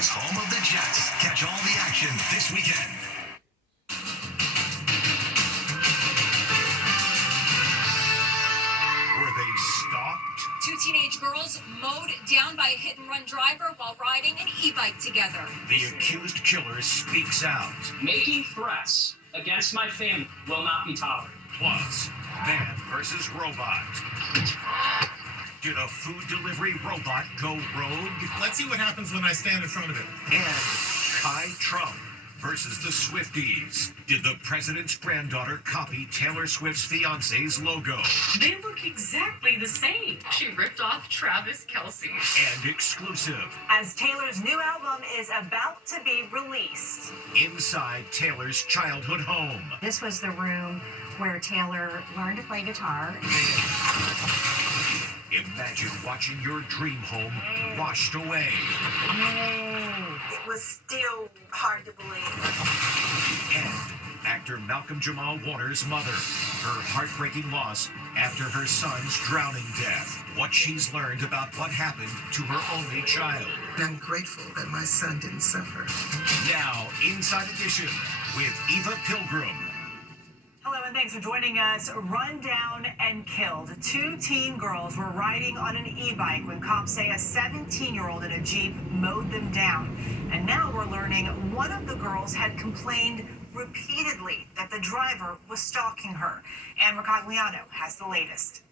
is home of the Jets. Catch all the action this weekend. Were they stalked? Two teenage girls mowed down by a hit-and-run driver while riding an e-bike together. The accused killer speaks out. Making threats against my family will not be tolerated. Plus, man versus robot. Did a food delivery robot go rogue? Let's see what happens when I stand in front of it. And Kai Trump versus the Swifties. Did the president's granddaughter copy Taylor Swift's fiance's logo? They look exactly the same. She ripped off Travis Kelce. And exclusive. As Taylor's new album is about to be released. Inside Taylor's childhood home. This was the room where Taylor learned to play guitar. Imagine watching your dream home washed away. It was still hard to believe. And actor Malcolm Jamal Warner's mother, her heartbreaking loss after her son's drowning death. What she's learned about what happened to her only child. I'm grateful that my son didn't suffer. Now, Inside Edition with Eva Pilgrim. Hello and thanks for joining us. Run down and killed. Two teen girls were riding on an e-bike when cops say a 17-year-old in a Jeep mowed them down. And now we're learning one of the girls had complained repeatedly that the driver was stalking her. Ann Mercogliano has the latest.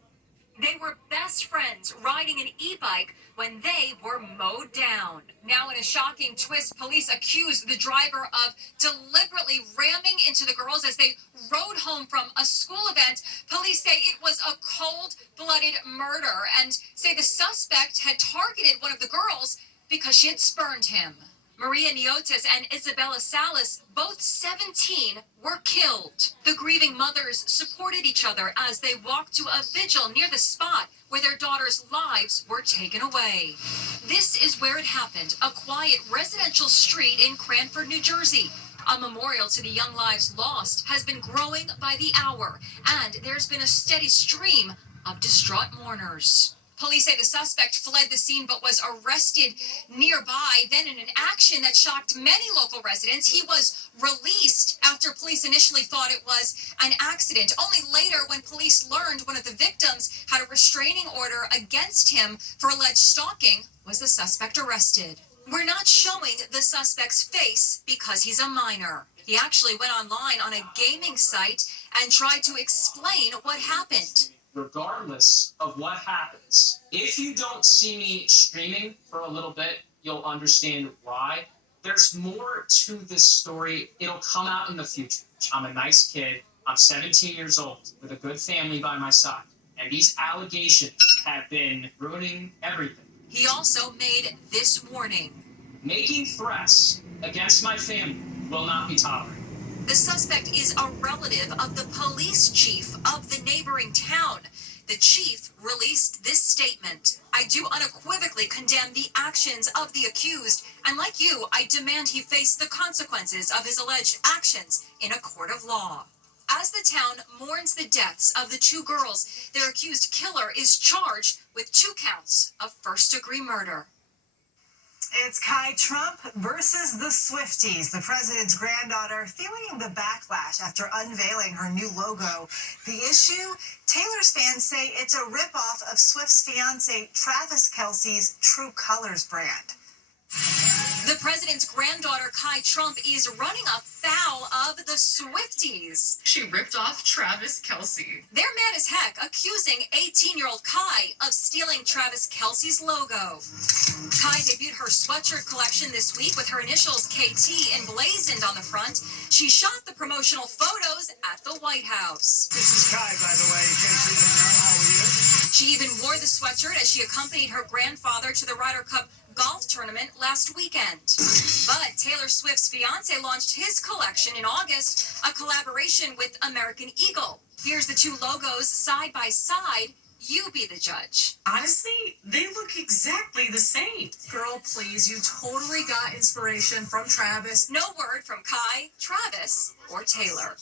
They were best friends riding an e-bike when they were mowed down. Now, in a shocking twist, police accused the driver of deliberately ramming into the girls as they rode home from a school event. Police say it was a cold-blooded murder and say the suspect had targeted one of the girls because she had spurned him. Maria Niotis and Isabella Salas, both 17, were killed. The grieving mothers supported each other as they walked to a vigil near the spot where their daughters' lives were taken away. This is where it happened, a quiet residential street in Cranford, New Jersey. A memorial to the young lives lost has been growing by the hour, and there's been a steady stream of distraught mourners. Police say the suspect fled the scene but was arrested nearby. Then, in an action that shocked many local residents, he was released after police initially thought it was an accident. Only later, when police learned one of the victims had a restraining order against him for alleged stalking, was the suspect arrested. We're not showing the suspect's face because he's a minor. He actually went online on a gaming site and tried to explain what happened. Regardless of what happens, if you don't see me streaming for a little bit, you'll understand why. There's more to this story. It'll come out in the future. I'm a nice kid. I'm 17 years old with a good family by my side. And these allegations have been ruining everything. He also made this warning. Making threats against my family will not be tolerated. The suspect is a relative of the police chief of the neighboring town. The chief released this statement. I do unequivocally condemn the actions of the accused, and like you, I demand he face the consequences of his alleged actions in a court of law. As the town mourns the deaths of the two girls, their accused killer is charged with 2 counts of first-degree murder. It's Kai Trump versus the Swifties. The president's granddaughter feeling the backlash after unveiling her new logo. The issue? Taylor's fans say it's a ripoff of Swift's fiancé Travis Kelce's True Colors brand. The president's granddaughter, Kai Trump, is running afoul of the Swifties. She ripped off Travis Kelce. They're mad as heck, accusing 18-year-old Kai of stealing Travis Kelce's logo. Kai debuted her sweatshirt collection this week with her initials KT emblazoned on the front. She shot the promotional photos at the White House. This is Kai, by the way, in case you didn't know. How are you? She even wore the sweatshirt as she accompanied her grandfather to the Ryder Cup golf tournament last weekend. But Taylor Swift's fiancé launched his collection in August, a collaboration with American Eagle. Here's the two logos side by side. you be the judge? Honestly, they look exactly the same. Girl, please, you totally got inspiration from Travis. No word from Kai, Travis, or Taylor.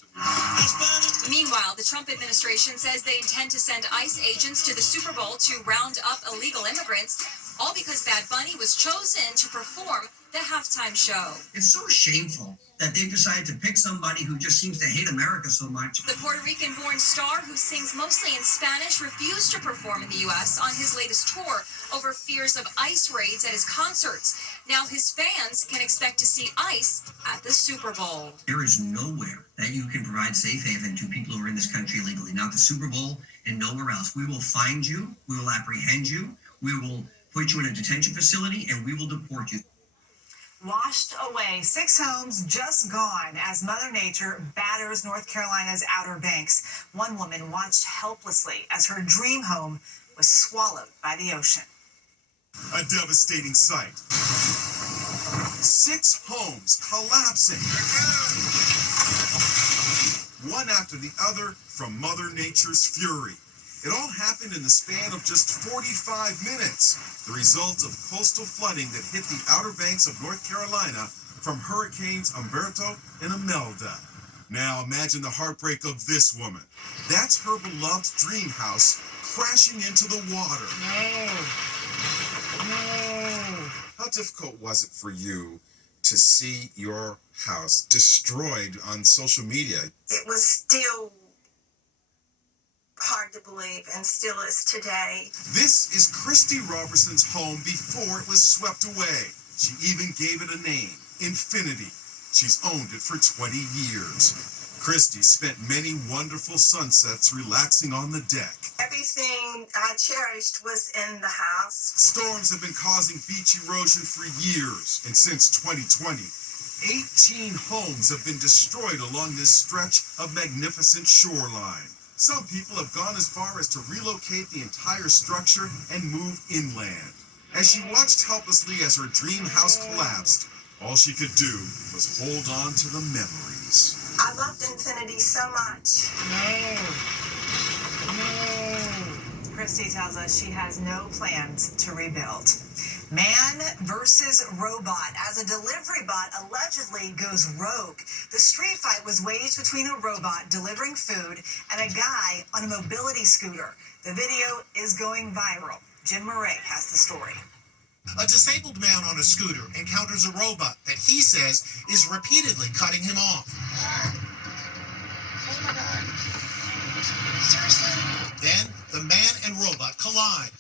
Meanwhile, the Trump administration says they intend to send ICE agents to the Super Bowl to round up illegal immigrants, all because Bad Bunny was chosen to perform the halftime show. It's so shameful that they've decided to pick somebody who just seems to hate America so much. The Puerto Rican-born star, who sings mostly in Spanish, refused to perform in the U.S. on his latest tour over fears of ICE raids at his concerts. Now his fans can expect to see ICE at the Super Bowl. There is nowhere that you can provide safe haven to people who are in this country illegally. Not the Super Bowl and nowhere else. We will find you. We will apprehend you. We will put you in a detention facility, and we will deport you. Washed away, 6 homes just gone as Mother Nature batters North Carolina's Outer Banks. One woman watched helplessly as her dream home was swallowed by the ocean. A devastating sight. 6 homes collapsing. One after the other from Mother Nature's fury. It all happened in the span of just 45 minutes, the result of coastal flooding that hit the Outer Banks of North Carolina from Hurricanes Umberto and Imelda. Now imagine the heartbreak of this woman. That's her beloved dream house crashing into the water. No. How difficult was it for you to see your house destroyed on social media? It was still hard to believe, and still is today. This is Christy Robertson's home before it was swept away. She even gave it a name, Infinity. She's owned it for 20 years. Christy spent many wonderful sunsets relaxing on the deck. Everything I cherished was in the house. Storms have been causing beach erosion for years, and since 2020, 18 homes have been destroyed along this stretch of magnificent shoreline. Some people have gone as far as to relocate the entire structure and move inland. As she watched helplessly as her dream house collapsed, all she could do was hold on to the memories. I loved Infinity so much. No. Christy tells us she has no plans to rebuild. Man versus robot. As a delivery bot allegedly goes rogue, the street fight was waged between a robot delivering food and a guy on a mobility scooter. The video is going viral. Jim Murray has the story. A disabled man on a scooter encounters a robot that he says is repeatedly cutting him off. Oh my God. Seriously? Then the man and robot collide.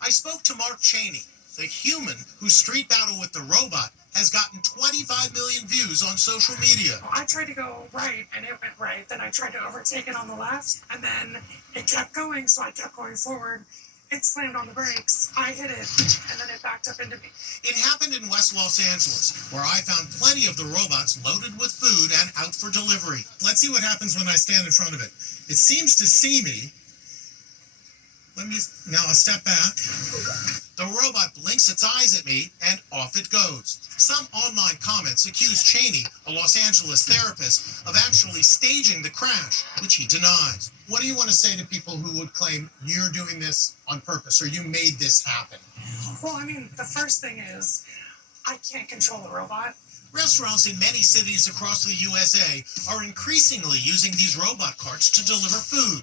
I spoke to Mark Cheney, the human whose street battle with the robot has gotten 25 million views on social media. I tried to go right, and it went right. Then I tried to overtake it on the left, and then it kept going, so I kept going forward. It slammed on the brakes. I hit it, and then it backed up into me. It happened in West Los Angeles, where I found plenty of the robots loaded with food and out for delivery. Let's see what happens when I stand in front of it. It seems to see me. Now I'll step back. The robot blinks its eyes at me, and off it goes. Some online comments accuse Cheney, a Los Angeles therapist, of actually staging the crash, which he denies. What do you want to say to people who would claim you're doing this on purpose or you made this happen? Well, I mean, the first thing is, I can't control the robot. Restaurants in many cities across the USA are increasingly using these robot carts to deliver food.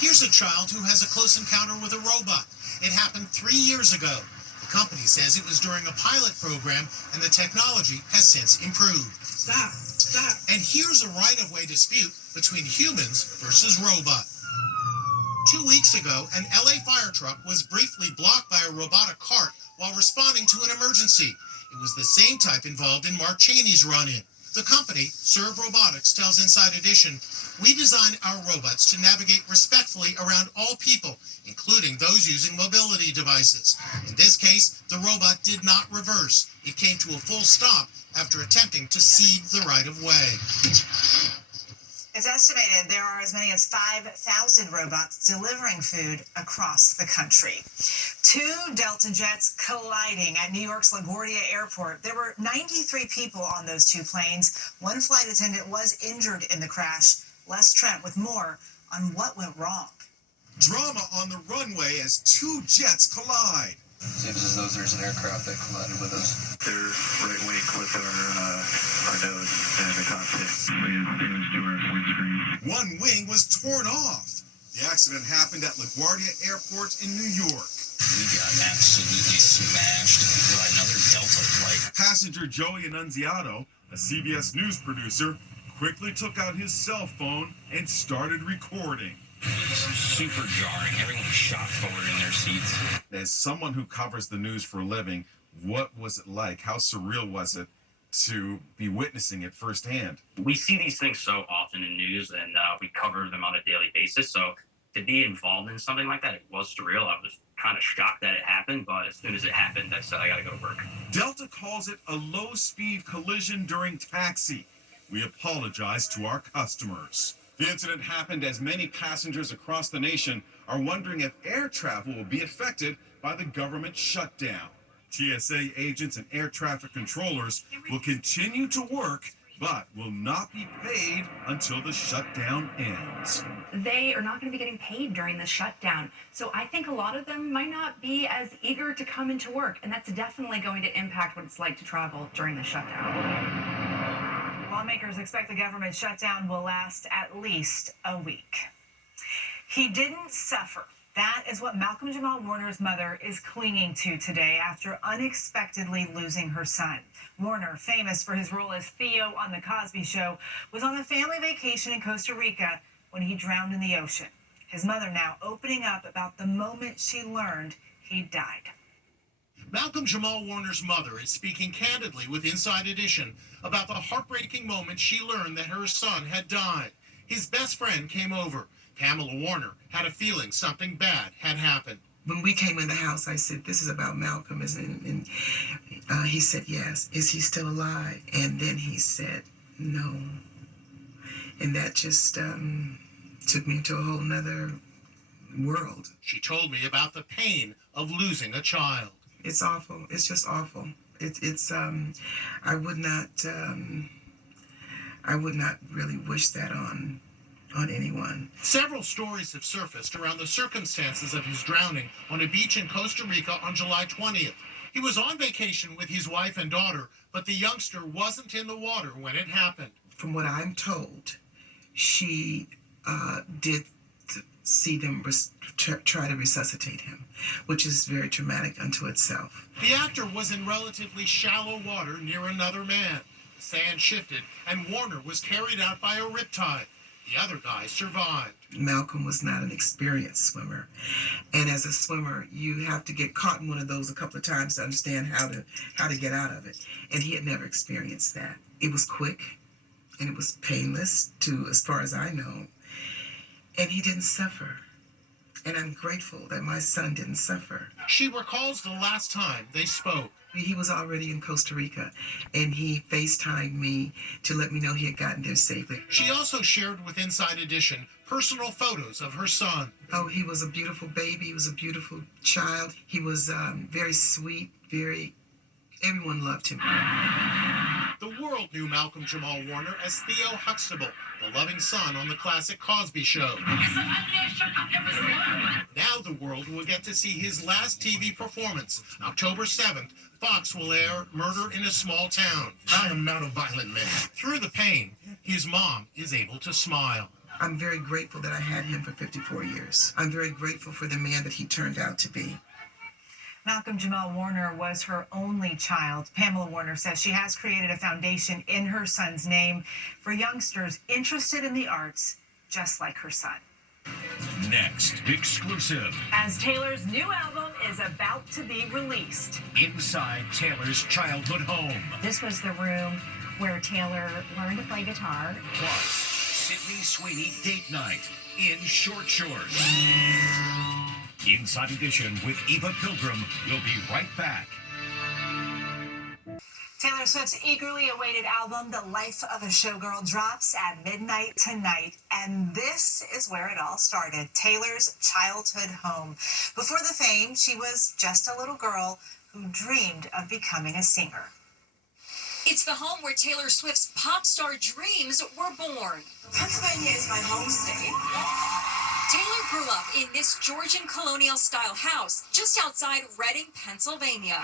Here's a child who has a close encounter with a robot. It happened 3 years ago. The company says it was during a pilot program, and the technology has since improved. Stop. And here's a right-of-way dispute between humans versus robot. 2 weeks ago, an LA fire truck was briefly blocked by a robotic cart while responding to an emergency. It was the same type involved in Mark Cheney's run-in. The company, Serve Robotics, tells Inside Edition, "We design our robots to navigate respectfully around all people, including those using mobility devices. In this case, the robot did not reverse. It came to a full stop after attempting to cede the right-of-way." It's estimated there are as many as 5,000 robots delivering food across the country. 2 Delta jets colliding at New York's LaGuardia Airport. There were 93 people on those 2 planes. 1 flight attendant was injured in the crash. Les Trent with more on what went wrong. Drama on the runway as two jets collide. Seems as though there's an aircraft that collided with us. Their right wing clipped our nose in the cockpit. Damage to our windscreen. One wing was torn off. The accident happened at LaGuardia Airport in New York. We got absolutely smashed by another Delta flight. Passenger Joey Annunziato, a CBS News producer, quickly took out his cell phone and started recording. Super jarring. Everyone was shot forward in their seats. As someone who covers the news for a living, what was it like? How surreal was it to be witnessing it firsthand? We see these things so often in news, and we cover them on a daily basis. So to be involved in something like that, it was surreal. I was kind of shocked that it happened, but as soon as it happened, I said, I got to go to work. Delta calls it a low-speed collision during taxi. We apologize to our customers. The incident happened as many passengers across the nation are wondering if air travel will be affected by the government shutdown. TSA agents and air traffic controllers will continue to work, but will not be paid until the shutdown ends. They are not going to be getting paid during the shutdown. So I think a lot of them might not be as eager to come into work, and that's definitely going to impact what it's like to travel during the shutdown. Lawmakers expect the government shutdown will last at least a week. He didn't suffer. That is what Malcolm Jamal Warner's mother is clinging to today after unexpectedly losing her son. Warner, famous for his role as Theo on The Cosby Show, was on a family vacation in Costa Rica when he drowned in the ocean. His mother now opening up about the moment she learned he died. Malcolm Jamal Warner's mother is speaking candidly with Inside Edition about the heartbreaking moment she learned that her son had died. His best friend came over. Pamela Warner had a feeling something bad had happened. When we came in the house, I said, "This is about Malcolm," and he said, "Yes." "Is he still alive?" And then he said, "No." And that just took me to a whole nother world. She told me about the pain of losing a child. It's awful. It's just awful. I would not really wish that on anyone. Several stories have surfaced around the circumstances of his drowning on a beach in Costa Rica on July 20th. He was on vacation with his wife and daughter, but the youngster wasn't in the water when it happened. From what I'm told, she did see them try to resuscitate him, which is very traumatic unto itself. The actor was in relatively shallow water near another man. The sand shifted, and Warner was carried out by a riptide. The other guy survived. Malcolm was not an experienced swimmer, and as a swimmer, you have to get caught in one of those a couple of times to understand how to get out of it. And he had never experienced that. It was quick, and it was painless, as far as I know. And he didn't suffer. And I'm grateful that my son didn't suffer. She recalls the last time they spoke. He was already in Costa Rica, and he FaceTimed me to let me know he had gotten there safely. She also shared with Inside Edition personal photos of her son. Oh, he was a beautiful baby. He was a beautiful child. He was very sweet, everyone loved him. The world knew Malcolm Jamal Warner as Theo Huxtable, the loving son on the classic Cosby Show. Now the world will get to see his last TV performance. October 7th, Fox will air Murder in a Small Town. I am not a violent man. Through the pain, his mom is able to smile. I'm very grateful that I had him for 54 years. I'm very grateful for the man that he turned out to be. Malcolm Jamal Warner was her only child. Pamela Warner says she has created a foundation in her son's name for youngsters interested in the arts, just like her son. Next, exclusive. As Taylor's new album is about to be released. Inside Taylor's childhood home. This was the room where Taylor learned to play guitar. Plus, Sydney Sweeney date night in short shorts. Inside Edition with Eva Pilgrim. We'll be right back. Taylor Swift's eagerly awaited album, The Life of a Showgirl, drops at midnight tonight. And this is where it all started, Taylor's childhood home. Before the fame, she was just a little girl who dreamed of becoming a singer. It's the home where Taylor Swift's pop star dreams were born. Pennsylvania is my home state. Taylor grew up in this Georgian colonial-style house just outside Reading, Pennsylvania.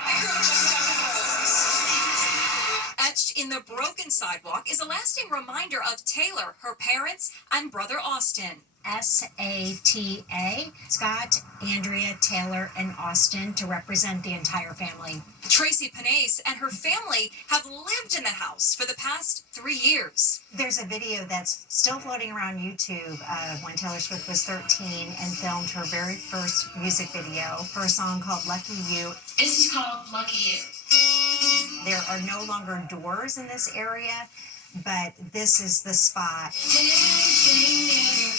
Etched in the broken sidewalk is a lasting reminder of Taylor, her parents, and brother Austin. SATA, Scott, Andrea, Taylor, and Austin, to represent the entire family. Tracy Panase and her family have lived in the house for the past 3 years. There's a video that's still floating around YouTube when Taylor Swift was 13 and filmed her very first music video for a song called Lucky You. This is called Lucky You. There are no longer doors in this area, but this is the spot.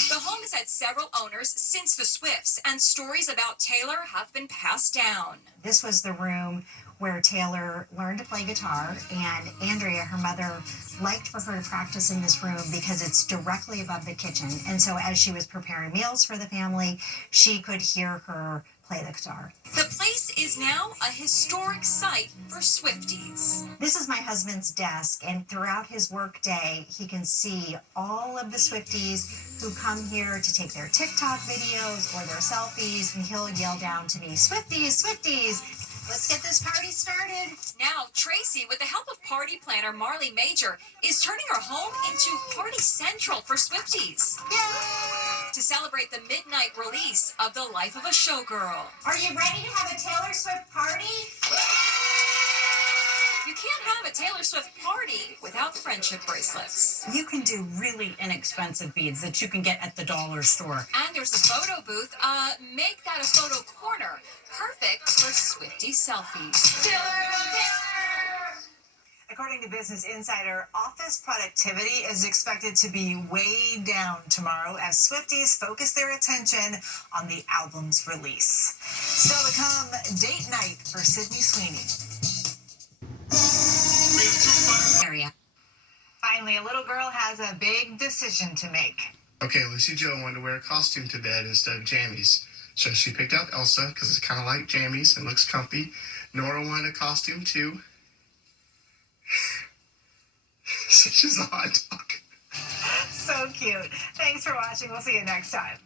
The home has had several owners since the Swifts, and stories about Taylor have been passed down. This was the room where Taylor learned to play guitar, and Andrea, her mother, liked for her to practice in this room because it's directly above the kitchen. And so as she was preparing meals for the family, she could hear her play the guitar. The place is now a historic site for Swifties. This is my husband's desk, and throughout his work day, he can see all of the Swifties who come here to take their TikTok videos or their selfies, and he'll yell down to me, "Swifties, Swifties, let's get this party started." Now, Tracy, with the help of party planner Marley Major, is turning her home into Party Central for Swifties. Yay! To celebrate the midnight release of The Life of a Showgirl. Are you ready to have a Taylor Swift party? You can't have a Taylor Swift party without friendship bracelets. You can do really inexpensive beads that you can get at the dollar store. And there's a photo booth. Make that a photo corner. Perfect for Swiftie selfies. According to Business Insider, office productivity is expected to be way down tomorrow as Swifties focus their attention on the album's release. Still to come, date night for Sydney Sweeney. Area. Finally, a little girl has a big decision to make. Okay, Lucy Joe wanted to wear a costume to bed instead of jammies. So she picked out Elsa because it's kind of like jammies and looks comfy. Nora wanted a costume too. She's a hot dog. So cute. Thanks for watching. We'll see you next time.